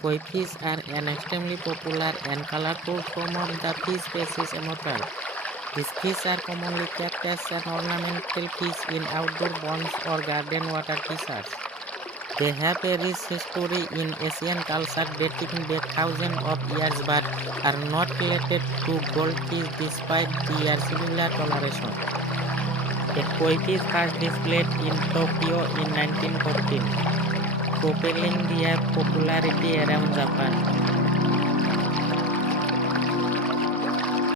Koi fish are an extremely popular and colorful form of the fish species Emotral. These fish are commonly kept as an ornamental fish in outdoor ponds or garden water features. They have a rich history in Asian culture dating back thousands of years but are not related to goldfish despite their similar coloration. A koi fish first displayed in Tokyo in 1914, propelling their popularity around Japan.